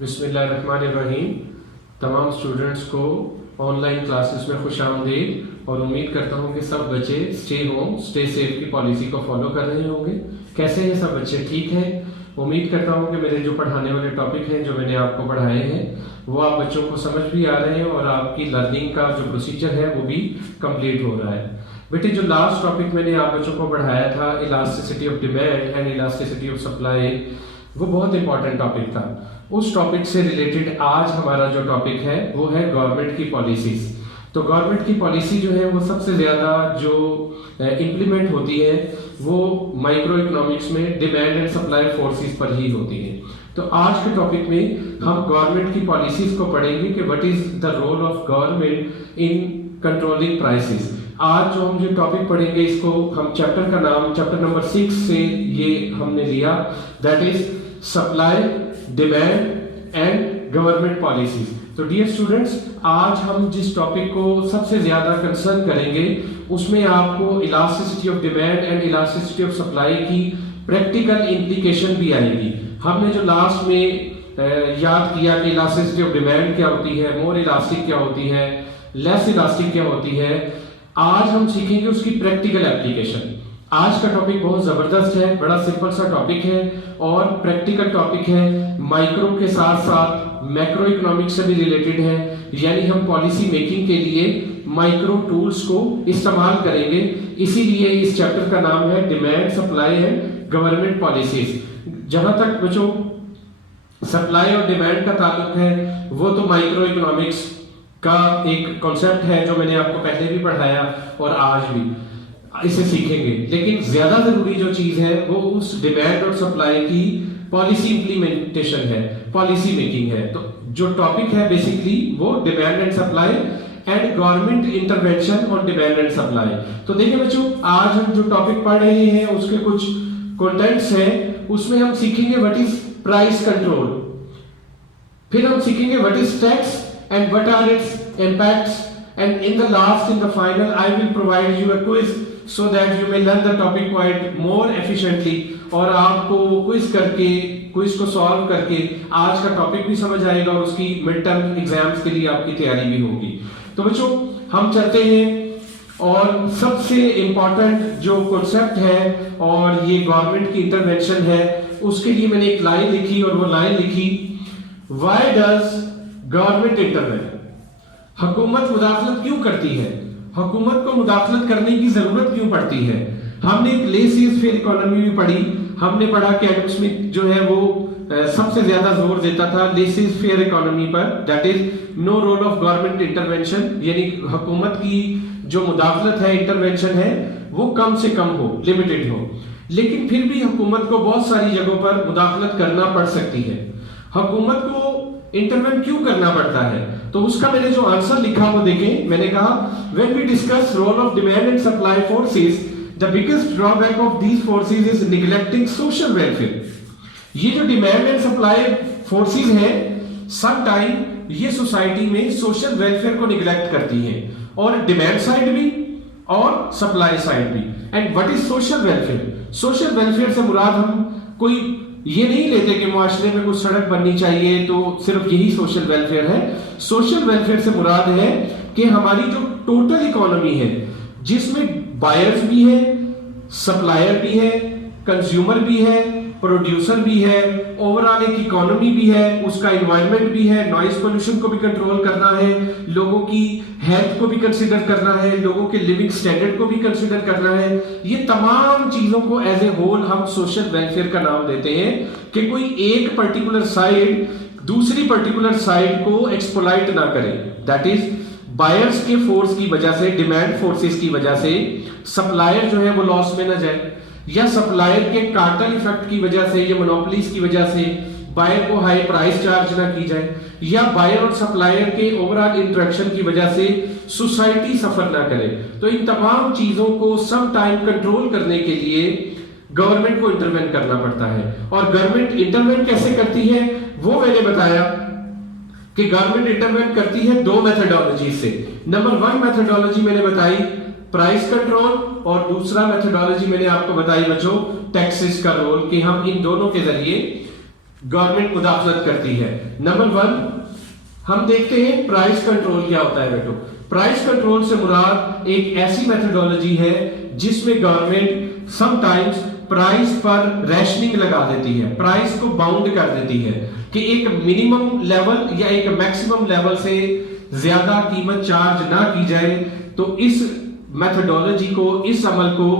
बिस्मिल्लाहिर्रहमानिर्रहीम। तमाम स्टूडेंट्स को ऑनलाइन क्लासेस में खुशामदीद और उम्मीद करता हूँ कि सब बच्चे स्टे होम स्टे सेफ की पॉलिसी को फॉलो कर रहे होंगे। कैसे हैं सब बच्चे? ठीक हैं। उम्मीद करता हूँ कि मेरे जो पढ़ाने वाले टॉपिक हैं जो मैंने आपको पढ़ाए हैं वो आप बच्चों को समझ भी आ रहे हैं और आपकी लर्निंग का जो प्रोसीजर है वो भी कंप्लीट हो रहा है। बेटे, जो लास्ट टॉपिक मैंने आप बच्चों को पढ़ाया था, elasticity of demand and elasticity of supply, वो बहुत इंपॉर्टेंट टॉपिक था। उस टॉपिक से रिलेटेड आज हमारा जो टॉपिक है वो है गवर्नमेंट की पॉलिसीज। तो गवर्नमेंट की पॉलिसी जो है वो सबसे ज्यादा जो इम्प्लीमेंट होती है वो माइक्रो इकोनॉमिक्स में डिमांड एंड सप्लाई फोर्सेस पर ही होती है। तो आज के टॉपिक में हम गवर्नमेंट की पॉलिसीज को पढ़ेंगे कि what is the role of government in controlling prices. आज जो हम जो टॉपिक पढ़ेंगे इसको हम चैप्टर का नाम चैप्टर नंबर 6 से ये हमने लिया, that is supply, demand and government policies. तो डियर स्टूडेंट्स, आज हम जिस टॉपिक को सबसे ज्यादा कंसर्न करेंगे उसमें आपको elasticity of demand and elasticity of supply की प्रैक्टिकल इंप्लीकेशन भी आएगी। हमने जो लास्ट में याद किया कि इलास्टिसिटी ऑफ डिमांड क्या होती है, मोर इलास्टिक क्या होती है, लेस इलास्टिक क्या होती है, आज हम सीखेंगे उसकी प्रैक्टिकल एप्लीकेशन। आज का टॉपिक बहुत जबरदस्त है, बड़ा सिंपल सा टॉपिक है और प्रैक्टिकल टॉपिक है, माइक्रो के साथ साथ मैक्रो इकोनॉमिक्स से भी रिलेटेड है। यानी हम पॉलिसी मेकिंग के लिए माइक्रो टूल्स को इस्तेमाल करेंगे। इसीलिए इस चैप्टर का नाम है demand, supply and government policies. जहां तक बच्चों सप्लाई और डिमांड का ताल्लुक है वो तो माइक्रो इकोनॉमिक्स का एक कॉन्सेप्ट है जो मैंने आपको पहले भी पढ़ाया और आज भी इसे सीखेंगे। लेकिन ज्यादा जरूरी जो चीज है वो उस डिमांड और सप्लाई की पॉलिसी इंप्लीमेंटेशन है, पॉलिसी मेकिंग है। तो जो टॉपिक है बेसिकली वो demand and supply and government intervention on demand and supply. तो देखिए बच्चों, आज हम जो टॉपिक पढ़ रहे हैं उसके कुछ कंटेंट्स हैं। उसमें हम सीखेंगे व्हाट इज प्राइस कंट्रोल, फिर हम सीखेंगे what is tax and what are its impacts, and in the last, in the final, I will provide you a quiz so that you may learn the topic quite more efficiently। और आपको quiz करके, quiz को solve करके आज का topic भी समझ आएगा और उसकी मिड टर्म एग्जाम्स के लिए आपकी तैयारी भी होगी। तो बच्चों हम चलते हैं और सबसे इंपॉर्टेंट जो कॉन्सेप्ट है और ये गवर्नमेंट की इंटरवेंशन है उसके लिए मैंने एक लाइन लिखी और वो लाइन लिखी, व्हाई डज गवर्नमेंट इंटरवेन, हुकूमत मुदाखलत क्यों करती है, हुकूमत को मुदाखलत करने की जरूरत क्यों पड़ती है। हमने एक लेसीज फेयर इकोनॉमी भी पढ़ी, हमने पढ़ा कि एडम स्मिथ जो है वो सबसे ज्यादा जोर देता था लेसीज फेयर इकोनॉमी पर, that is no role of government intervention, यानी हुकूमत की जो मुदाखलत है, इंटरवेंशन है वो कम से कम हो, लिमिटेड हो। लेकिन फिर भी हुकूमत को बहुत सारी जगहों पर मुदाखलत करना पड़ सकती है। हुकूमत को इंटरवेंट क्यों करना पड़ता है, तो उसका मैंने जो आंसर लिखा वो देखें। मैंने कहा when we discuss role of demand and supply forces, the biggest drawback of these forces is neglecting social welfare. ये जो डिमांड एंड सप्लाई फोर्सेस हैं सम टाइम ये सोसाइटी में सोशल वेलफेयर को निगलेक्ट करती हैं, और डिमांड साइड भी और सप्लाई साइड भी। And what is social welfare? Social welfare से मुराद हम कोई ये नहीं लेते कि मुआशरे में कुछ सड़क बननी चाहिए तो सिर्फ यही सोशल वेलफेयर है। सोशल वेलफेयर से मुराद है कि हमारी जो टोटल इकोनॉमी है जिसमें बायर्स भी है, सप्लायर भी है, कंज्यूमर भी है, प्रोड्यूसर भी है, ओवरऑल एक इकोनॉमी भी है, उसका एनवायरनमेंट भी है, नॉइज पोल्यूशन को भी कंट्रोल करना है, लोगों की हेल्थ को भी कंसीडर करना है, लोगों के लिविंग स्टैंडर्ड को भी कंसीडर करना है। ये तमाम चीजों को एज ए होल हम सोशल वेलफेयर का नाम देते हैं कि कोई एक पर्टिकुलर साइड दूसरी पर्टिकुलर साइड को एक्सप्लॉइट ना करे। दैट इज बायर्स के फोर्स की वजह से, डिमांड फोर्सेस की वजह से सप्लायर जो है वो लॉस में ना जाए, या सप्लायर के कार्टेल इफेक्ट की वजह से या मोनोपोलीज की वजह से बायर को हाई प्राइस चार्ज ना की जाए, या बायर और सप्लायर के ओवरऑल इंटरेक्शन की वजह से सोसाइटी सफर ना करे। तो इन तमाम चीजों को सम टाइम कंट्रोल करने के लिए गवर्नमेंट को इंटरवेन करना पड़ता है। और गवर्नमेंट इंटरवेन कैसे करती है वो मैंने बताया कि गवर्नमेंट इंटरवेन करती है दो मेथोडोलॉजी से। नंबर 1 मेथोडोलॉजी मैंने बताई प्राइस कंट्रोल, और दूसरा मेथोडोलॉजी मैंने आपको बताई बच्चों टैक्सेस का रोल, कि हम इन दोनों के जरिए गवर्नमेंट मुदाखलत करती है। नंबर 1 हम देखते हैं प्राइस कंट्रोल क्या होता है बेटो। प्राइस कंट्रोल से मुराद एक ऐसी मेथोडोलॉजी है जिसमें गवर्नमेंट समटाइम्स प्राइस पर रैशनिंग लगा देती है, प्राइस को बाउंड कर देती है कि एक मिनिमम लेवल या एक मैक्सिमम लेवल से ज्यादा कीमत चार्ज ना की जाए। तो इस मेथोडोलॉजी को, इस अमल को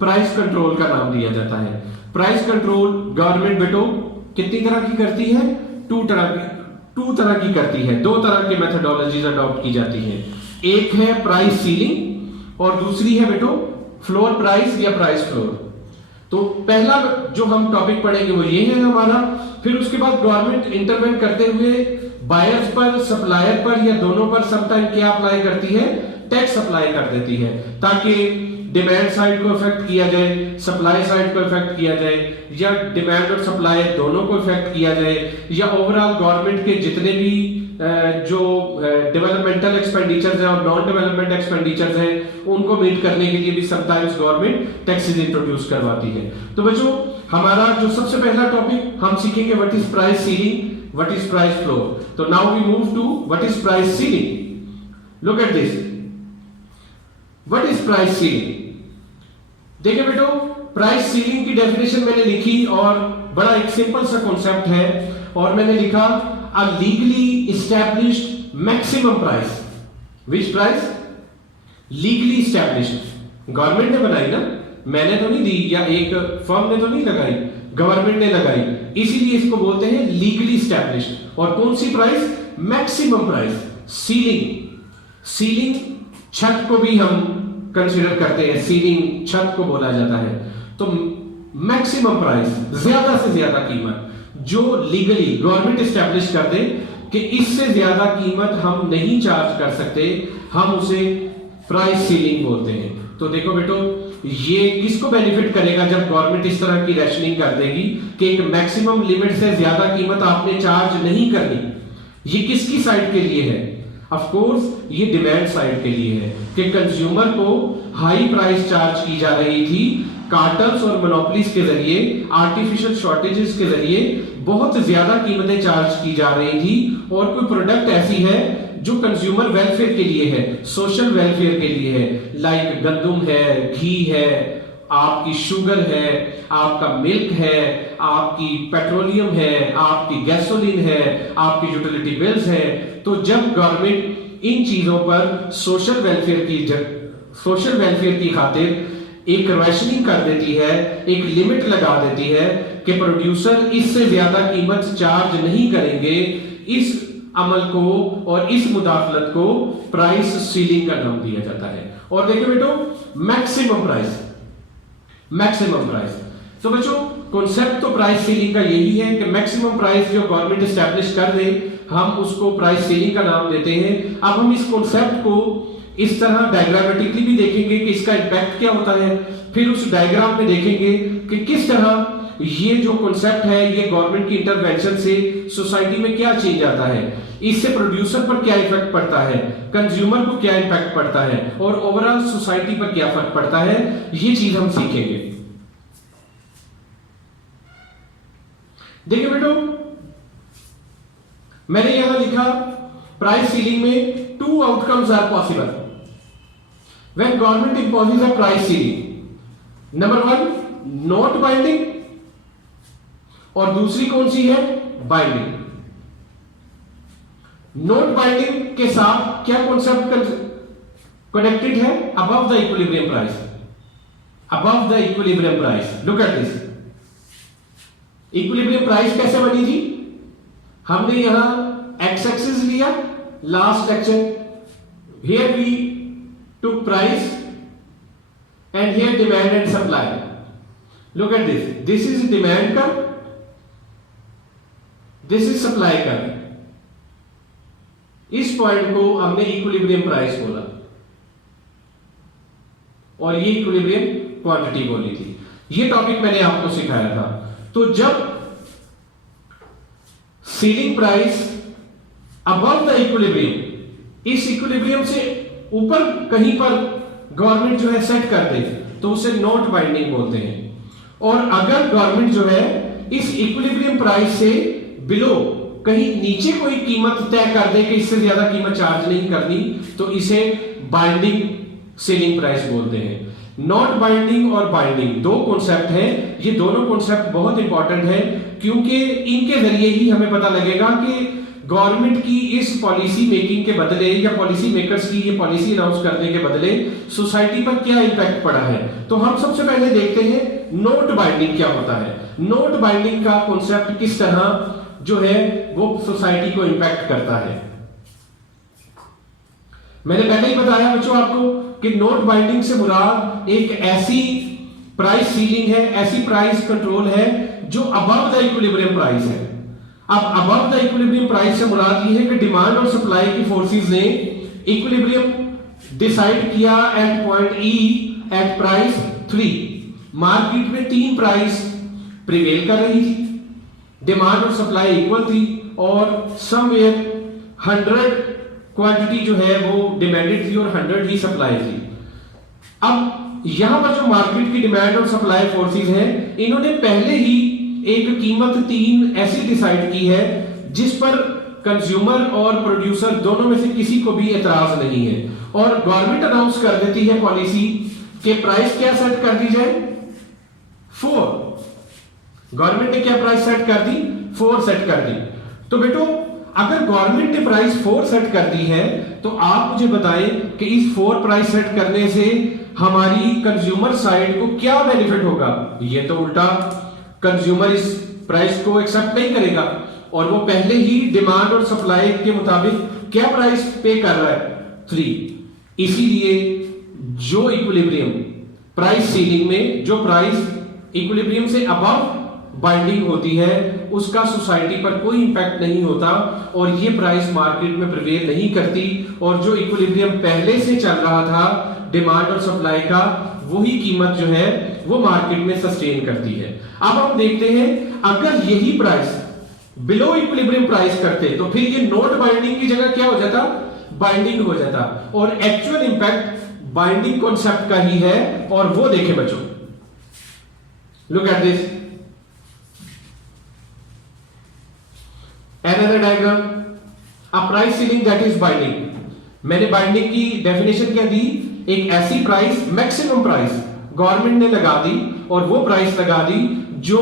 प्राइस कंट्रोल का नाम दिया जाता है। प्राइस कंट्रोल गवर्नमेंट बेटो कितनी तरह की करती है? टू तरह की करती है। दो तरह की मेथोडोलॉजीज अडॉप्ट की जाती हैं। एक है प्राइस सीलिंग और दूसरी है बेटो फ्लोर प्राइस या प्राइस फ्लोर। तो पहला जो हम टॉपिक पढ़ेंगे वो ये है हमारा। फिर उसके बाद गवर्नमेंट इंटरवेंट करते हुए बायर्स पर, सप्लायर पर या दोनों पर समटाइम क्या अप्लाई करती है? टैक्स अप्लाई कर देती है, ताकि डिमांड साइड को इफेक्ट किया जाए, सप्लाई साइड को इफेक्ट किया जाए, या डिमांड और सप्लाई दोनों को इफेक्ट किया जाए, या ओवरऑल गवर्नमेंट के जितने भी जो डेवलपमेंटल एक्सपेंडिचर्स हैं और नॉन डेवलपमेंट एक्सपेंडिचर्स हैं उनको मीट करने के लिए भी समटाइम्स गवर्नमेंट टैक्सेस इंट्रोड्यूस करवाती है। तो बच्चों हमारा जो सबसे पहला टॉपिक हम सीखेंगे what is price ceiling, what is price floor. तो now we move to what is price ceiling. Look at this, what is price ceiling. देखिए बेटो प्राइस सीलिंग की डेफिनेशन मैंने लिखी और बड़ा एक सिंपल सा कॉन्सेप्ट है, और मैंने लिखा अ लीगली एस्टैब्लिश्ड मैक्सिमम प्राइस। विच प्राइस? Legally established. गवर्नमेंट ने बनाई ना, मैंने तो नहीं दी या एक फर्म ने तो नहीं लगाई, गवर्नमेंट ने लगाई, इसीलिए इसको बोलते हैं लीगली एस्टैब्लिश्ड। और कौन सी प्राइस? Maximum price. सीलिंग छत को भी हम कंसीडर करते हैं, सीलिंग छत को बोला जाता है। तो मैक्सिमम प्राइस, ज्यादा से ज्यादा कीमत जो लीगली गवर्नमेंट एस्टैब्लिश कर दे कि इससे ज्यादा कीमत हम नहीं चार्ज कर सकते, हम उसे प्राइस सीलिंग बोलते हैं। तो देखो बेटो ये किसको बेनिफिट करेगा जब गवर्नमेंट इस तरह की रैशनिंग कर देगी कि एक मैक्सिमम लिमिट से ज्यादा कीमत आपने चार्ज नहीं करनी। ये किसकी साइड के लिए है? ऑफ कोर्स ये डिमांड साइड के लिए है कि कंज्यूमर को हाई प्राइस चार्ज की जा रही थी, कार्टल्स और मोनोपोलीज के जरिए, आर्टिफिशियल शॉर्टेजेस के जरिए बहुत ज्यादा कीमतें चार्ज की जा रही थी। और कोई प्रोडक्ट ऐसी है जो कंज्यूमर वेलफेयर के लिए है, सोशल वेलफेयर के लिए है, लाइक गंदम है, घी है, आपकी शुगर है, आपका मिल्क है, आपकी पेट्रोलियम है, आपकी गैसोलीन है, आपकी यूटिलिटी बिल्स है। तो जब गवर्नमेंट इन चीजों पर सोशल वेलफेयर की खातिर एक रैशनिंग कर देती है, एक लिमिट लगा देती है कि प्रोड्यूसर इससे ज्यादा कीमत चार्ज नहीं करेंगे, इस अमल को और इस मुदाखलत को प्राइस सीलिंग का नाम दिया जाता है। और देखिए बेटो मैक्सिमम प्राइस। तो बच्चों कॉन्सेप्ट तो प्राइस सीलिंग का यही है कि मैक्सिमम प्राइस जो गवर्नमेंट एस्टैब्लिश कर दे हम उसको प्राइस सीलिंग का नाम देते हैं। अब हम इस कॉन्सेप्ट को इस तरह डायग्रामेटिकली भी देखेंगे कि इसका इम्पैक्ट क्या होता है, फिर उस डायग्राम में देखेंगे कि किस तरह ये जो कॉन्सेप्ट है ये गवर्नमेंट की इंटरवेंशन से सोसाइटी में क्या चेंज आता है, इससे प्रोड्यूसर पर क्या इफेक्ट पड़ता है, कंज्यूमर को क्या इम्पैक्ट पड़ता है और ओवरऑल सोसाइटी पर क्या फर्क पड़ता है, ये चीज हम सीखेंगे। देखिए बेटो मैंने यहां लिखा प्राइस सीलिंग में 2 outcomes are possible when government imposes a price ceiling. Number 1 not binding और दूसरी कौन सी है? बाइंडिंग। नॉट बाइंडिंग के साथ क्या कॉन्सेप्ट कनेक्टेड है? Above the equilibrium price. Above the equilibrium price. Look at this, equilibrium price कैसे बनी थी? हमने यहां एक्स एक्सिस लिया last lecture, here we took price and here demand and supply. Look at this, this is demand curve, this is supply curve. इस point को हमने equilibrium price बोला और ये इक्विलिब्रियम क्वांटिटी बोली थी। ये टॉपिक मैंने आपको सिखाया था। तो जब ceiling price above the equilibrium, इस इक्विलिब्रियम से ऊपर कहीं पर गवर्नमेंट जो है सेट कर दे तो उसे नॉट बाइंडिंग बोलते हैं। और अगर गवर्नमेंट जो है इस इक्विलिब्रियम प्राइस से बिलो कहीं नीचे कोई कीमत तय कर दे कि इससे ज्यादा कीमत चार्ज नहीं करनी, तो इसे बाइंडिंग सेलिंग प्राइस बोलते हैं। नॉट बाइंडिंग और बाइंडिंग दो कॉन्सेप्ट हैं, ये दोनों कॉन्सेप्ट बहुत इंपॉर्टेंट है, क्योंकि इनके जरिए ही हमें पता लगेगा कि गवर्नमेंट की इस पॉलिसी मेकिंग के बदले या पॉलिसी मेकर्स की ये पॉलिसी अनाउंस करने के बदले सोसाइटी पर क्या इंपैक्ट पड़ा है। तो हम सबसे पहले देखते हैं नोट बाइंडिंग क्या होता है। नोट बाइंडिंग का कॉन्सेप्ट किस तरह जो है वो सोसाइटी को इंपैक्ट करता है। मैंने पहले ही बताया बच्चों आपको कि नोट बाइंडिंग से मुराद एक ऐसी प्राइस सीलिंग है, ऐसी प्राइस कंट्रोल है जो अबव द इक्विलिब्रियम प्राइस है। अब अबव द इक्विलिब्रियम प्राइस से मुराद ये है कि डिमांड और सप्लाई की फोर्सेस ने इक्विलिब्रियम डिसाइड किया at point E at price 3। Market में 3 प्राइस प्रिवेल कर रही थी, डिमांड और सप्लाई इक्वल थी और समवेयर 100 क्वांटिटी जो है वो डिमांडेड थी और 100 ही सप्लाई थी। अब यहां पर जो मार्केट की डिमांड और सप्लाई फोर्सेस हैं, इन्होंने पहले ही एक कीमत 3 ऐसी डिसाइड की है जिस पर कंज्यूमर और प्रोड्यूसर दोनों में से किसी को भी एतराज नहीं है, और गवर्नमेंट अनाउंस कर देती है पॉलिसी के प्राइस क्या सेट कर दी जाए, 4। गवर्नमेंट ने क्या प्राइस सेट कर दी, 4 सेट कर दी। तो बेटो अगर गवर्नमेंट ने प्राइस 4 सेट कर दी है तो आप मुझे बताएं कि इस 4 प्राइस सेट करने से हमारी कंज्यूमर साइड को क्या बेनिफिट होगा। ये तो उल्टा कंज्यूमर इस प्राइस को एक्सेप्ट नहीं करेगा और वो पहले ही डिमांड और सप्लाई के मुताबिक क्या प्राइस पे कर रहा है, 3। इसीलिए जो इक्विलिब्रियम प्राइस सीलिंग में जो प्राइस इक्विलिब्रियम से अबव बाइंडिंग होती है उसका सोसाइटी पर कोई इंपैक्ट नहीं होता और ये प्राइस मार्केट में प्रिवेल नहीं करती, और जो इक्विलिब्रियम पहले से चल रहा था डिमांड और सप्लाई का, वही कीमत जो है वो मार्केट में सस्टेन करती है। अब हम देखते हैं अगर यही प्राइस बिलो इक्विलिब्रियम प्राइस करते तो फिर ये नोट बाइंडिंग की जगह क्या हो जाता, बाइंडिंग हो जाता, और एक्चुअल इंपैक्ट बाइंडिंग कॉन्सेप्ट का ही है। और वो देखें बच्चों, look at this another diagram, a price ceiling that is binding। मैंने बाइंडिंग की डेफिनेशन क्या दी, एक ऐसी प्राइस मैक्सिमम प्राइस गवर्नमेंट ने लगा दी और वो प्राइस लगा दी जो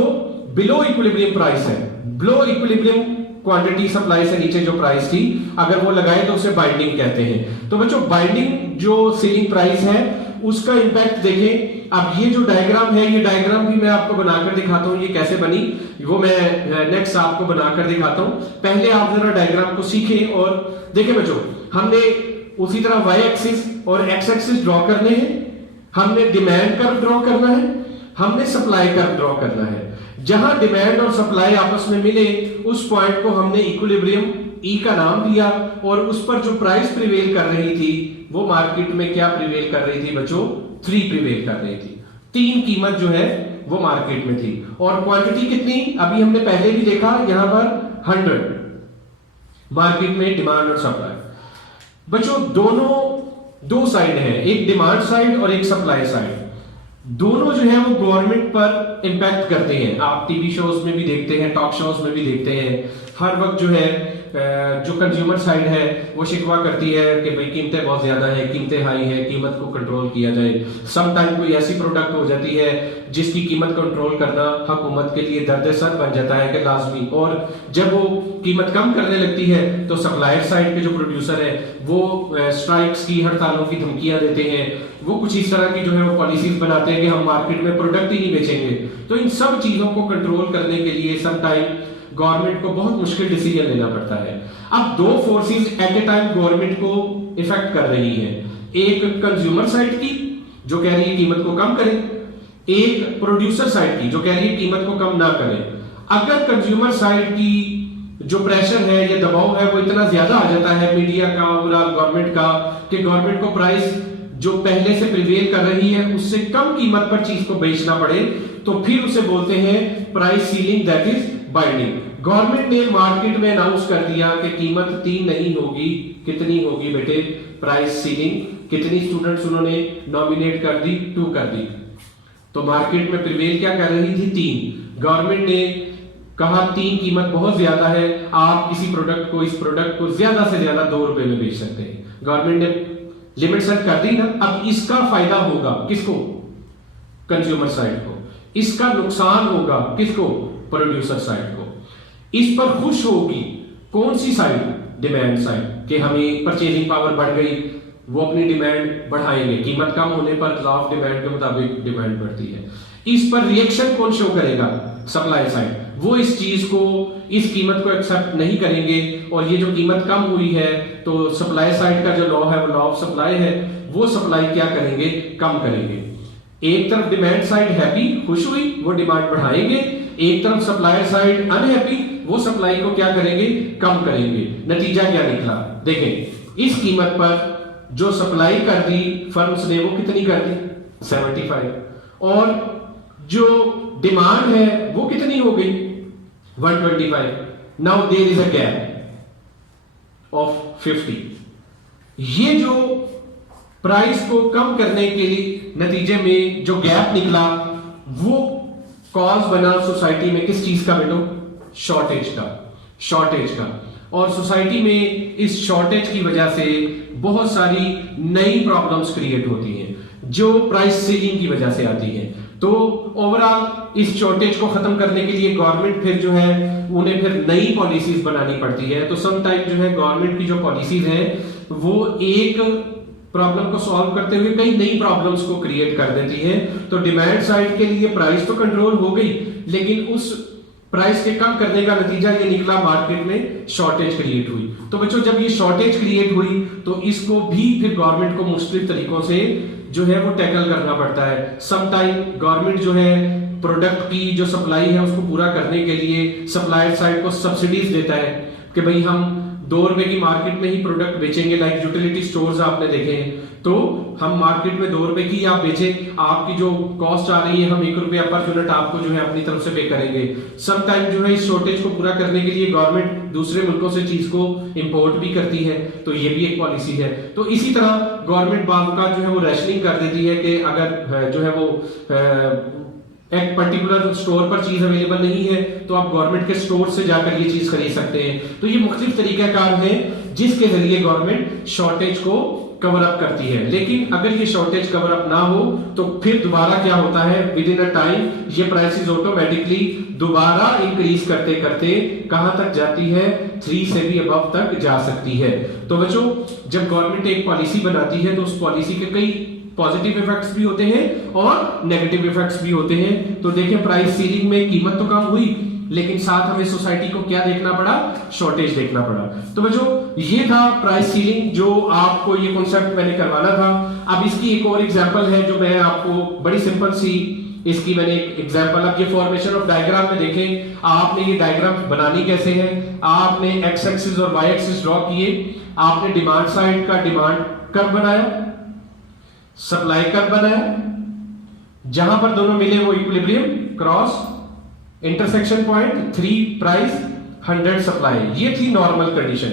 बिलो इक्विलिब्रियम प्राइस है, बिलो इक्विलिब्रियम क्वांटिटी सप्लाई से नीचे जो प्राइस थी, अगर वो लगाए तो उसे बाइंडिंग कहते हैं। तो बच्चों बाइंडिंग जो सीलिंग प्राइस है उसका इंपैक्ट देखें। अब ये जो डायग्राम है, ये डायग्राम भी मैं आपको बनाकर दिखाता हूं, ये कैसे बनी वो मैं नेक्स्ट आपको बनाकर दिखाता हूं। पहले आप जरा डायग्राम को सीखें और देखें बच्चों, हमने उसी तरह वाई एक्सिस और एक्स एक्सिस ड्रॉ करने हैं, हमने डिमांड कर्व ड्रॉ करना है, हमने सप्लाई कर्व ड्रॉ करना है। जहां डिमांड और सप्लाई आपस में मिले उस पॉइंट को हमने इक्विलिब्रियम ई का नाम दिया, और उस पर जो प्राइस प्रिवेल कर रही थी वो मार्केट में क्या प्रिवेल कर रही थी बच्चों, 3 प्रिवेल कर रही थी। 3 कीमत जो है वो मार्केट में थी, और क्वांटिटी कितनी, अभी हमने पहले भी देखा यहां पर 100 मार्केट में डिमांड और सप्लाई। बच्चों दोनों 2 साइड है, एक डिमांड साइड और एक सप्लाई साइड, दोनों जो है वो गवर्नमेंट पर इंपैक्ट करते हैं। आप टीवी शोज में भी देखते हैं, टॉक शोज में भी देखते हैं, हर वक्त जो है जो कंज्यूमर साइड है वो शिकवा करती है कि भाई कीमतें बहुत ज्यादा है, कीमतें हाई है, कीमत को कंट्रोल किया जाए। सम टाइम कोई ऐसी प्रोडक्ट हो जाती है जिसकी कीमत कंट्रोल करना हुकूमत के लिए दर्द सर बन जाता है कि लाजमी, और जब वो कीमत कम करने लगती है तो सप्लायर साइड के जो प्रोड्यूसर है वो स्ट्राइक्स की, हड़तालों की धमकियां देते हैं, वो कुछ इस तरह की जो है वो पॉलिसीज बनाते हैं कि हम मार्केट में प्रोडक्ट ही नहीं बेचेंगे। तो इन सब चीजों को कंट्रोल करने के लिए सम टाइम गवर्नमेंट को बहुत मुश्किल डिसीजन लेना पड़ता है। अब 2 फोर्सेस एट ए टाइम गवर्नमेंट को इफेक्ट कर रही है, एक कंज्यूमर साइड की जो कह रही है कीमत को कम करें, एक प्रोड्यूसर साइड की जो कह रही है कीमत को कम ना करें। अगर कंज्यूमर साइड की जो प्रेशर है या दबाव है वो इतना ज्यादा आ जाता है मीडिया का, ओवरऑल गवर्नमेंट का, कि गवर्नमेंट को प्राइस जो पहले से प्रिवेल कर रही है उससे कम कीमत पर चीज को बेचना पड़े, तो फिर उसे बोलते हैं price ceiling that is binding. Government ने मार्केट में अनाउंस कर दिया कि कीमत 3 नहीं होगी, कितनी होगी बेटे? Price ceiling. कितनी स्टूडेंट्स उन्होंने नॉमिनेट कर दी? 2 कर दी। तो मार्केट में प्रिवेल क्या कर रही थी? 3। गवर्नमेंट ने कहा 3 कीमत बहुत ज्यादा है, आप किसी प्रोडक्ट को, इस प्रोडक्ट को ज्यादा से ज्यादा 2 रुपए में बेच सकते हैं। गवर्नमेंट ने लिमिट सेट कर दी ना। अब इसका फायदा होगा किसको? कंज्यूमर साइड को। इसका नुकसान होगा किसको? प्रोड्यूसर साइड को। इस पर खुश होगी कौन सी साइड? डिमांड साइड, कि हमें परचेजिंग पावर बढ़ गई, वो अपनी डिमांड बढ़ाएंगे। कीमत कम होने पर लॉ ऑफ डिमांड के मुताबिक डिमांड बढ़ती है। इस पर रिएक्शन कौन शो करेगा? Supply side. वो इस चीज को, इस कीमत को एक्सेप्ट नहीं करेंगे, और ये जो कीमत कम हुई है तो सप्लाई साइड का जो लॉ है, वो लॉ ऑफ सप्लाई है, वो सप्लाई क्या करेंगे? कम करेंगे। एक तरफ डिमांड साइड हैप्पी, खुश हुई, वो डिमांड बढ़ाएंगे। एक तरफ सप्लायर साइड अनहैप्पी, वो सप्लाई को क्या करेंगे? कम करेंगे। नतीजा क्या निकला? देखें, इस कीमत पर जो सप्लाई कर दी फर्म्स ने, वो कितनी कर दी? 75। और जो डिमांड है वो कितनी हो गई? 125। Now there is a gap of 50। ये जो प्राइस को कम करने के लिए नतीजे में जो गैप निकला, वो कॉज बना सोसाइटी में किस चीज का बेटो? शॉर्टेज का। शॉर्टेज का। और सोसाइटी में इस शॉर्टेज की वजह से बहुत सारी नई प्रॉब्लम्स क्रिएट होती हैं, जो प्राइस सीलिंग की वजह से आती हैं। तो ओवरऑल इस शॉर्टेज को खत्म करने के लिए गवर्नमेंट फिर जो है उन्हें फिर नई पॉलिसीज बनानी पड़ती है। तो समटाइम जो है गवर्नमेंट की जो पॉलिसीज हैं वो एक प्रॉब्लम को सॉल्व करते हुए कई नई प्रॉब्लम्स को क्रिएट कर देती है। तो डिमांड साइड के लिए प्राइस तो कंट्रोल हो गई, लेकिन उस प्राइस के कम करने का नतीजा ये निकला, मार्केट में शॉर्टेज क्रिएट हुई। तो बच्चों, जब ये शॉर्टेज क्रिएट हुई तो इसको भी फिर गवर्नमेंट को मुख्तलिफ तरीकों से जो है वो टैकल करना पड़ता है। समटाइम गवर्नमेंट जो है प्रोडक्ट की जो सप्लाई है उसको पूरा करने के लिए सप्लायर साइड को सब्सिडीज देता है कि भाई हम 2 रुपए की मार्केट में ही प्रोडक्ट बेचेंगे। लाइक यूटिलिटी स्टोर्स आपने देखे हैं, तो हम मार्केट में 2 रुपए की आप बेचे, आपकी जो कॉस्ट आ रही है हम 1 रुपया पर यूनिट आपको जो है अपनी तरफ से पे करेंगे। सम टाइम जो है इस शॉर्टेज को पूरा करने के लिए गवर्नमेंट दूसरे मुल्कों से चीज को इंपोर्ट भी करती है, तो ये भी एक पॉलिसी है। तो इसी तरह गवर्नमेंट बार का जो है वो रैशनिंग कर देती है कि अगर जो है वो एक पर्टिकुलर स्टोर पर चीज अवेलेबल नहीं है तो आप गवर्नमेंट के स्टोर से जाकर ये चीज खरीद सकते हैं। तो ये मुख्तलिफ तरीकाकार है जिसके जरिए गवर्नमेंट शॉर्टेज को कवर अप करती है। लेकिन अगर ये शॉर्टेज कवर अप ना हो तो फिर दोबारा क्या होता है, विद इन अ टाइम ये प्राइसेस ऑटोमेटिकली दोबारा इंक्रीज करते करते कहां तक जाती है, 3 से भी अबव तक जा सकती है। तो बच्चों, जब गवर्नमेंट एक पॉलिसी बनाती है तो उस पॉलिसी के कई पॉजिटिव इफेक्ट्स भी होते हैं और नेगेटिव इफेक्ट्स भी होते हैं। तो देखिए, प्राइस सीलिंग में कीमत तो कम हुई, लेकिन साथ हमें सोसाइटी को क्या देखना पड़ा? शॉर्टेज देखना पड़ा। तो बच्चों, ये था प्राइस सीलिंग, जो आपको ये कॉन्सेप्ट मैंने करवाना था। अब इसकी एक और एग्जांपल है जो मैं आपको बड़ी सिंपल सी इसकी मैंने एक एग्जांपल, अब ये फॉर्मेशन ऑफ डायग्राम में देखें, आपने ये डायग्राम बनानी कैसे है। आपने एक्स एक्सिस और वाई एक्सिस ड्रॉ किए, आपने डिमांड साइड का डिमांड कर्व बनाया, सप्लाई कर्व बनाया, जहां पर दोनों मिले वो equilibrium cross intersection point 3 price 100 supply, ये थी नॉर्मल कंडीशन।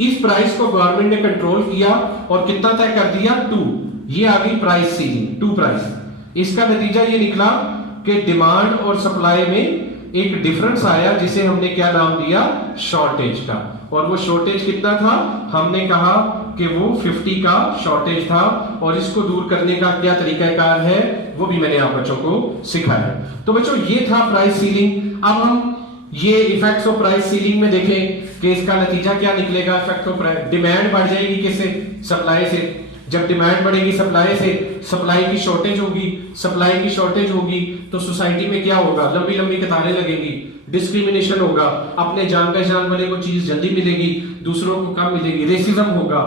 इस प्राइस को गवर्नमेंट ने कंट्रोल किया और कितना तय कर दिया? 2। ये आ गई प्राइस सीलिंग, 2 प्राइस। इसका नतीजा ये निकला कि डिमांड और सप्लाई में एक डिफरेंस आया जिसे हमने क्या नाम दिया? शॉर्टेज का। और वो शॉर्टेज कितना था? हमने कहा कि वो 50 का शॉर्टेज था। और इसको दूर करने का क्या तरीकाकार है वो भी मैंने आप बच्चों को सिखाया। तो बच्चों, ये था प्राइस सीलिंग। अब हम ये इफेक्ट्स ऑफ प्राइस सीलिंग में देखें कि इसका नतीजा क्या निकलेगा। इफेक्ट ऑफ प्राइस, डिमांड बढ़ जाएगी किससे? सप्लाई से। जब डिमांड बढ़ेगी सप्लाई से, सप्लाई की शॉर्टेज होगी, सप्लाई की शॉर्टेज होगी तो सोसाइटी में क्या होगा? लंबी लंबी कतारें लगेंगी, डिस्क्रिमिनेशन होगा, अपने जान पहचान वाले को चीज जल्दी मिलेगी, दूसरों को कम मिलेगी, रेसिज्म होगा।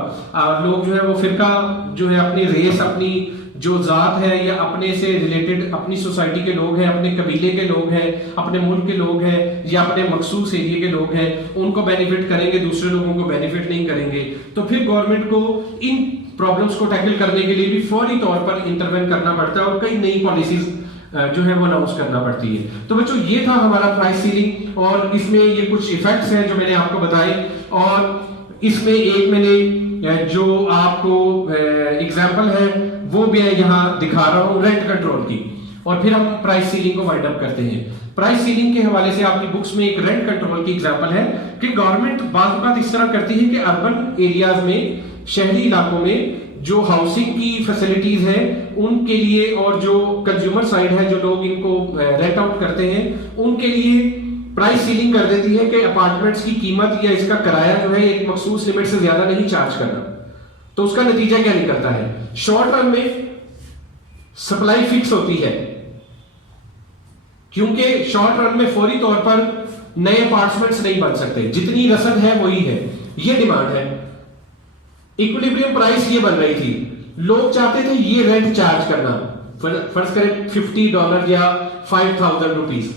लोग जो है वो फिरका जो है अपनी रेस, अपनी जो जात है या अपने से रिलेटेड अपनी सोसाइटी के लोग हैं, अपने कबीले के लोग हैं, अपने मुल्क के लोग हैं या अपने मखसूस एरिया के लोग हैं, उनको बेनिफिट करेंगे, दूसरे लोगों को बेनिफिट नहीं करेंगे। तो फिर गवर्नमेंट को इन प्रॉब्लम्स को टैकल करने के लिए भी फौरी तौर पर इंटरवेन करना पड़ता है और कई नई पॉलिसीज जो है वो अनाउंस करना पड़ती है। तो बच्चों ये था हमारा प्राइस सीलिंग, और इसमें ये कुछ इफेक्ट्स हैं जो मैंने आपको बताए, और इसमें एक मैंने जो आपको एग्जांपल है वो भी यहाँ दिखा रहा हूँ रेंट कंट्रोल की, और फिर हम प्राइस सीलिंग को वाइंड अप करते हैं। प्राइस सीलिंग के हवाले से आपकी बुक्स में एक रेंट कंट्रोल की एग्जांपल है कि गवर्नमेंट बात इस तरह करती है कि अर्बन एरियाज में, शहरी इलाकों में जो हाउसिंग की फैसिलिटीज है उनके लिए, और जो कंज्यूमर साइड है, जो लोग इनको रेंट आउट करते हैं, उनके लिए प्राइस सीलिंग कर देती है कि अपार्टमेंट्स की कीमत या इसका किराया जो है एक मखसूस लिमिट से ज्यादा नहीं चार्ज करना। तो उसका नतीजा क्या निकलता है? शॉर्ट रन में सप्लाई फिक्स होती है, क्योंकि शॉर्ट रन में फौरी तौर पर नए अपार्टमेंट्स नहीं बन सकते, जितनी रसद है वही है, ये डिमांड है। इक्विलिब्रियम प्राइस ये बन रही थी, लोग चाहते थे ये रेंट चार्ज करना, फर्ज करें $50 या 5,000 रुपीज,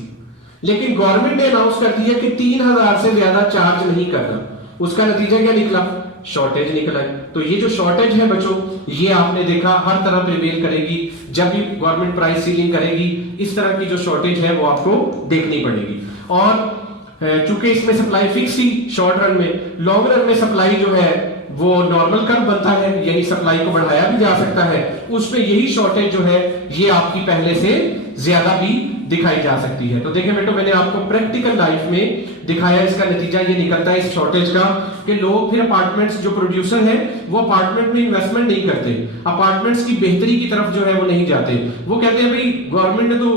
लेकिन गवर्नमेंट ने अनाउंस कर दिया कि 3,000 से ज्यादा चार्ज नहीं करना। उसका नतीजा क्या निकला? शॉर्टेज निकला। तो ये जो शॉर्टेज है बच्चों, ये आपने देखा हर तरह प्रिवेल करेगी जब भी गवर्नमेंट प्राइस सीलिंग करेगी, इस तरह की जो शॉर्टेज है वो आपको देखनी पड़ेगी। और चूंकि इसमें सप्लाई फिक्स थी शॉर्ट रन में, लॉन्ग रन में सप्लाई जो है वो नॉर्मल कर्व बनता है, यानी सप्लाई को बढ़ाया भी जा सकता है, उसमें यही शॉर्टेज जो है ये आपकी पहले से ज्यादा भी दिखाई जा सकती है। तो देखें बेटो, मैंने आपको प्रैक्टिकल लाइफ में दिखाया, इसका नतीजा ये निकलता है इस शॉर्टेज का कि लोग फिर अपार्टमेंट्स, जो प्रोड्यूसर है वो अपार्टमेंट में इन्वेस्टमेंट नहीं करते, अपार्टमेंट्स की बेहतरी की तरफ जो है वो नहीं जाते। वो कहते हैं भाई गवर्नमेंट ने तो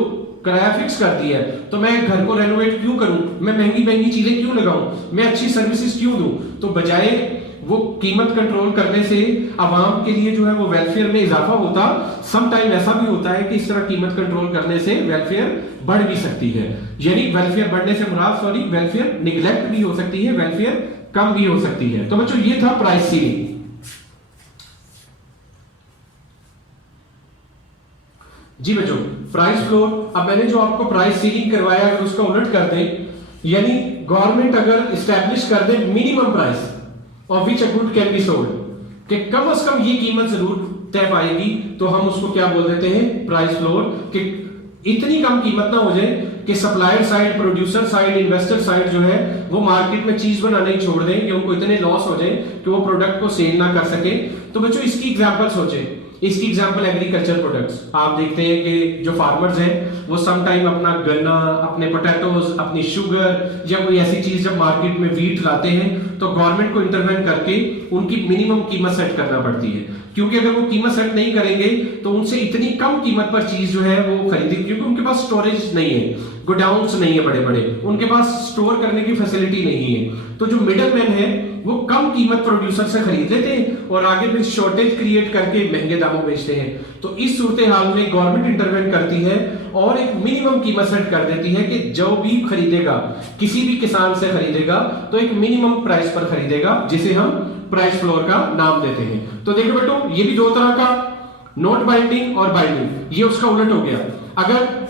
किराया फिक्स कर दिया है, तो मैं घर को रेनोवेट क्यों करूं, मैं महंगी महंगी चीजें क्यों लगाऊं, मैं अच्छी सर्विसेज क्यों दूं। तो बजाय वो कीमत कंट्रोल करने से आवाम के लिए जो है वो वेलफेयर में इजाफा होता, सम टाइम ऐसा भी होता है कि इस तरह कीमत कंट्रोल करने से वेलफेयर बढ़ भी सकती है, यानी वेलफेयर बढ़ने से मुराद वेलफेयर निगलेक्ट भी हो सकती है, वेलफेयर कम भी हो सकती है। तो बच्चों ये था प्राइस सीलिंग। जी बच्चों, प्राइस फ्लोर। अब मैंने जो आपको प्राइस सीलिंग करवाया, अगर उसका उलट कर दें, यानी गवर्नमेंट अगर इस्टेब्लिश कर दे minimum price of which a good can be sold, कि कम से कम ये कीमत जरूर तय पाएगी, तो हम उसको क्या बोल देते हैं? Price floor. कि इतनी कम कीमत ना हो जाए कि supplier side, producer side, investor side जो है वो मार्केट में चीज बनाने ही छोड़ दें, कि उनको इतने लॉस हो जाए कि वो प्रोडक्ट को सेल ना कर सके। तो बच्चों इसकी एग्जांपल सोचें, इसकी एग्जांपल एग्रीकल्चर प्रोडक्ट्स। आप देखते हैं कि जो फार्मर्स हैं वो सम टाइम अपना गन्ना, अपने पोटैटोज, अपनी शुगर या कोई ऐसी चीज जब मार्केट में वीट लाते हैं तो गवर्नमेंट को इंटरवेन करके उनकी मिनिमम कीमत सेट करना पड़ती है, क्योंकि अगर वो कीमत सेट नहीं करेंगे तो उनसे इतनी कम कीमत पर चीज जो है वो खरीदेंगे, क्योंकि उनके पास स्टोरेज नहीं है, गोडाउन्स नहीं है बड़े बड़े, उनके पास स्टोर करने की फैसिलिटी नहीं है। तो जो मिडल मैन है वो कम कीमत प्रोड्यूसर से खरीद लेते हैं और आगे फिर शॉर्टेज क्रिएट करके महंगे दामों बेचते हैं। तो इस सूरत हाल में गवर्नमेंट इंटरवेन करती है और एक मिनिमम कीमत सेट कर देती है कि जो भी खरीदेगा, किसी भी किसान से खरीदेगा तो एक मिनिमम प्राइस पर खरीदेगा, जिसे हम प्राइस फ्लोर का नाम देते हैं। तो देखो बेटो, ये भी दो तरह का, नॉट बाइंडिंग और बाइंडिंग, ये उसका उलट हो गया। अगर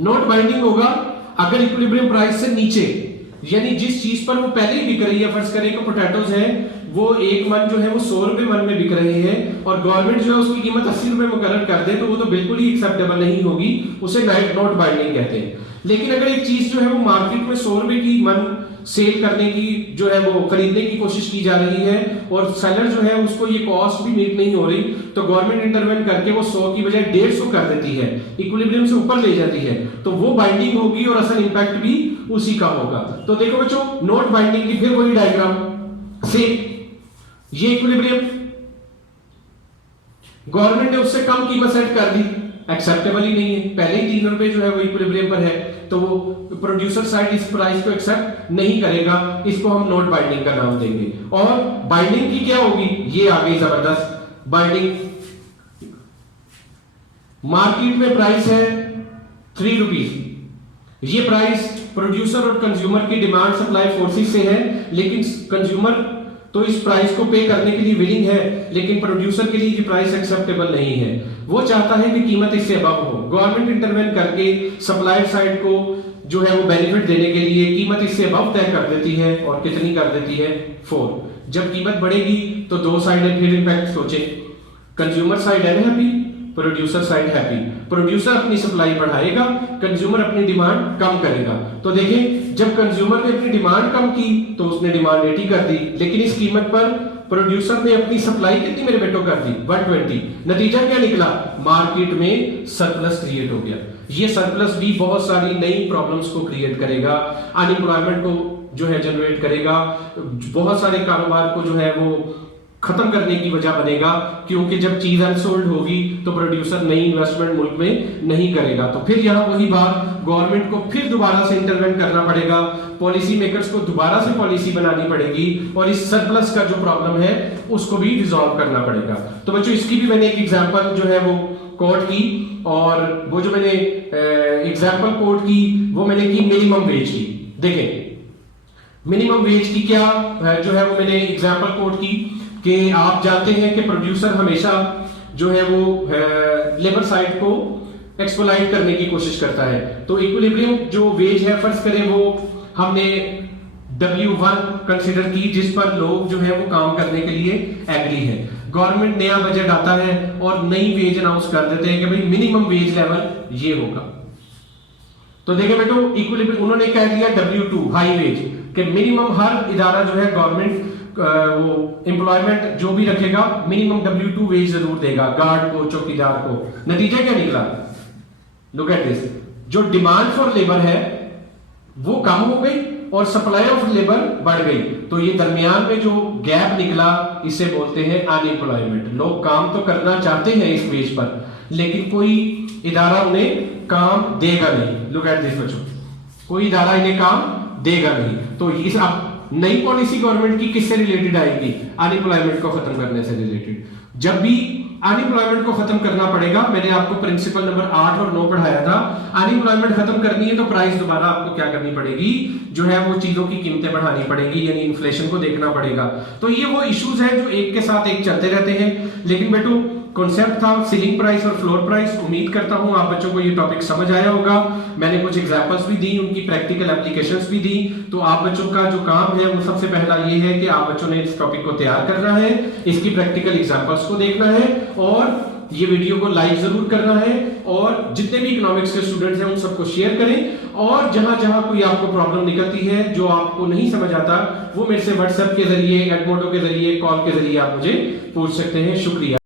नॉट बाइंडिंग होगा, अगर इक्विलिब्रियम प्राइस से नीचे, यानी जिस चीज पर वो पहले ही बिक रही है, फर्ज करें कि पोटैटोज है वो एक मन जो है वो 100 रुपए मन में बिक रहे हैं और गवर्नमेंट जो है उसकी कीमत 80 रुपए मुकर्रर कर दे, तो वो तो बिल्कुल ही एक्सेप्टेबल नहीं होगी, उसे नॉट बाइंडिंग कहते हैं। लेकिन अगर एक चीज जो है वो मार्केट में 100 रुपए की मन सेल करने की जो है वो खरीदने की कोशिश की जा रही है और सेलर जो है उसको ये कॉस्ट भी मीट नहीं हो रही, तो गवर्नमेंट इंटरवेन करके वो 100 की बजाय 150 कर देती है, इक्विलिब्रियम से ऊपर ले जाती है, तो वो बाइंडिंग होगी और असल इंपैक्ट भी उसी का होगा। तो देखो बच्चों, नॉट बाइंडिंग की फिर वही डायग्राम से, ये इक्विलिब्रियम गवर्नमेंट ने उससे कम कीमत सेट कर दी, एक्सेप्टेबल ही नहीं है, पहले ही 3 रुपए जो है वो इक्विलिब्रियम पर है, तो वो प्रोड्यूसर साइड इस प्राइस को एक्सेप्ट नहीं करेगा, इसको हम नॉट बाइंडिंग का नाम देंगे। और बाइंडिंग की क्या होगी, ये आ गई जबरदस्त बाइंडिंग। मार्केट में प्राइस है 3 रुपीज, ये प्राइस प्रोड्यूसर और कंज्यूमर की डिमांड सप्लाई फोर्सेस से है, लेकिन कंज्यूमर तो इस प्राइस को पे करने के लिए विलिंग है, लेकिन प्रोड्यूसर के लिए ये प्राइस एक्सेप्टेबल नहीं है, वो चाहता है कि कीमत इससे अबव हो। गवर्नमेंट इंटरवेन करके सप्लायर साइड को जो है वो बेनिफिट देने के लिए कीमत इससे अबव तय कर देती है, और कितनी कर देती है? 4। जब कीमत बढ़ेगी तो दो साइड फिर इंपैक्ट सोचे, कंज्यूमर साइड है happy, producer side happy. Producer अपनी सप्लाई बढ़ाएगा, कंज्यूमर अपनी डिमांड कम करेगा। तो देखिए जब कंज्यूमर ने अपनी डिमांड कम की तो उसने डिमांड 80 कर दी, लेकिन इस कीमत पर प्रोड्यूसर ने अपनी सप्लाई कितनी मेरे बेटो कर दी 120। नतीजा क्या निकला, मार्केट में सरप्लस क्रिएट हो गया। ये सरप्लस भी बहुत सारी नई प्रॉब्लम्स को क्रिएट करेगा, अनएम्प्लॉयमेंट को जो है जनरेट करेगा, बहुत सारे कारोबार को जो है वो खत्म करने की वजह बनेगा, क्योंकि जब चीज अनसोल्ड होगी तो प्रोड्यूसर नई इन्वेस्टमेंट मुल्क में नहीं करेगा। तो फिर यहां वही बात, गवर्नमेंट को फिर दोबारा से इंटरवेंट करना पड़ेगा, पॉलिसी मेकर्स को दोबारा से पॉलिसी बनानी पड़ेगी और इस सरप्लस का जो प्रॉब्लम है उसको भी रिजॉल्व करना पड़ेगा। तो बच्चों इसकी भी मैंने एक एग्जांपल जो है वो कोट की, और वो जो मैंने एग्जांपल कोट की वो मैंने की मिनिमम वेज की। देखें मिनिमम वेज की क्या जो है वो मैंने एग्जांपल कोट की कि आप जानते हैं कि प्रोड्यूसर हमेशा जो है वो लेबर साइड को एक्सप्लॉइट करने की कोशिश करता है। तो इक्विलिब्रियम जो वेज है फर्ज करें वो हमने W1 कंसीडर की, जिस पर लोग जो है वो काम करने के लिए एग्री है। गवर्नमेंट नया बजट आता है और नई वेज अनाउंस कर देते हैं कि भाई मिनिमम वेज लेवल ये होगा। तो देखिए बेटो इक्विलिब्रियम उन्होंने कह दिया W2 हाई वेज कि मिनिमम हर इदारा जो है गवर्नमेंट वो एम्प्लॉयमेंट जो भी रखेगा मिनिमम W2 वेज जरूर देगा गार्ड को, चौकीदार को। नतीजा क्या निकला, लुक एट दिस, जो डिमांड फॉर लेबर है वो कम हो गई और सप्लाई ऑफ लेबर बढ़ गई। तो ये दरमियान में जो गैप निकला इसे बोलते हैं अनएम्प्लॉयमेंट। लोग काम तो करना चाहते हैं इस वेज पर, लेकिन कोई इदारा उन्हें काम देगा नहीं। लुक एट दिस बच्चों, कोई इदारा इन्हें काम देगा नहीं। तो इस अब नई पॉलिसी गवर्नमेंट की किससे रिलेटेड आएगी, अनएम्प्लॉयमेंट को खत्म करने से रिलेटेड। जब भी अनएम्प्लॉयमेंट को खत्म करना पड़ेगा, मैंने आपको प्रिंसिपल नंबर 8 और 9 पढ़ाया था, अनएम्प्लॉयमेंट खत्म करनी है तो प्राइस दोबारा आपको क्या करनी पड़ेगी, जो है वो चीजों की कीमतें बढ़ानी पड़ेगी, यानी इन्फ्लेशन को देखना पड़ेगा। तो ये वो इश्यूज है जो एक के साथ एक चलते रहते हैं। लेकिन बेटो कॉन्सेप्ट था सीलिंग प्राइस और फ्लोर प्राइस। उम्मीद करता हूं आप बच्चों को ये टॉपिक समझ आया होगा। मैंने कुछ एग्जांपल्स भी दी, उनकी प्रैक्टिकल एप्लीकेशंस भी दी। तो आप बच्चों का जो काम है वो सबसे पहला ये है कि आप बच्चों ने इस टॉपिक को तैयार करना है, इसकी प्रैक्टिकल एग्जांपल्स को देखना है और ये वीडियो को लाइक जरूर करना है, और जितने भी इकोनॉमिक्स के स्टूडेंट्स हैं उन सबको शेयर करें। और जहां जहां कोई आपको प्रॉब्लम निकलती है जो आपको नहीं समझ आता, वो मेरे से व्हाट्सएप के जरिए, एडमोडो के जरिए, कॉल के जरिए आप मुझे पूछ सकते हैं। शुक्रिया।